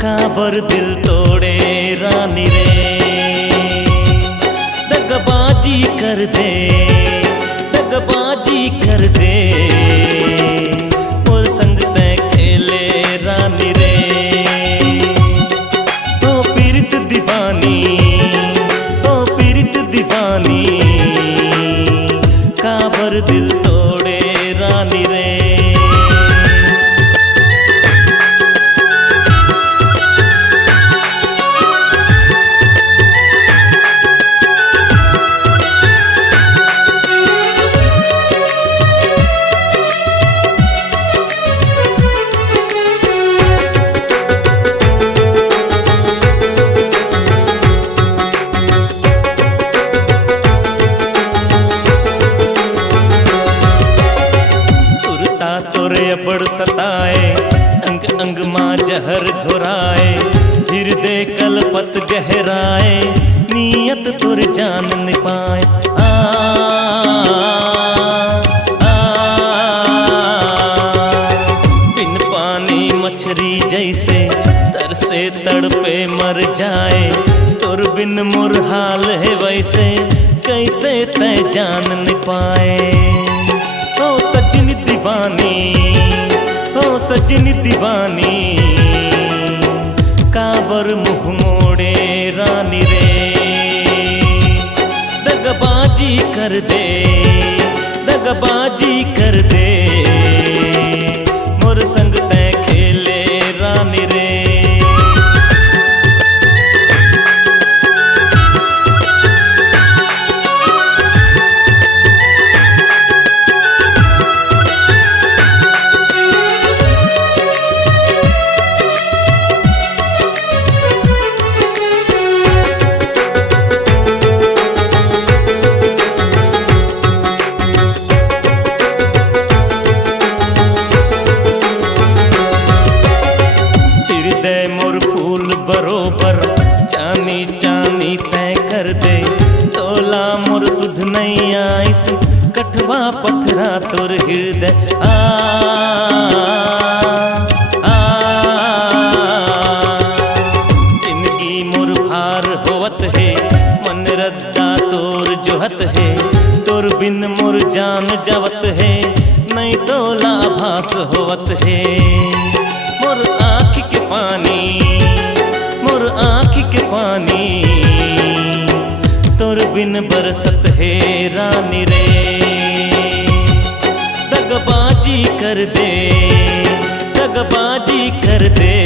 काबर दिल तोड़े रानी रे, दगबाजी कर दे, दगबाजी कर दे, मोर संग तै खेले रानी रे। ओ पीरित दीवानी, ओ पीरित दीवानी, काबर दिल तोड़े रानी रे। बड़ सताए, अंग अंग माँ जहर घुराए, हृदय कलपत गहराए, नियत तुर जान न पाए। आ, आ, बिन पानी मछली जैसे तरसे तड़पे मर जाए, तुर बिन मुर हाल है वैसे, कैसे तय जान न पाए। ओ सजनी दीवानी, ओ सजनी दीवानी, काबर मुँह मोड़े रानी रे। दगबाजी कर दे, दगबाजी कर दे, मोर संग तै खेले रानी रे। बरोबर चानी चानी तय कर दे, तोला मोर सुध नहीं आइस, कठवा पथरा तोर हृदय। आ, आ, जिंदगी मोर भार होवत है, मन रद्दा तोर जोहत है, तोर बिन मोर जान जावत है, नहीं तोला भास होवत है। मोर आँख के पानी, मोर आँख के पानी, तोर बिन बरसत है रानी रे। दगबाजी कर दे, दगबाजी कर दे,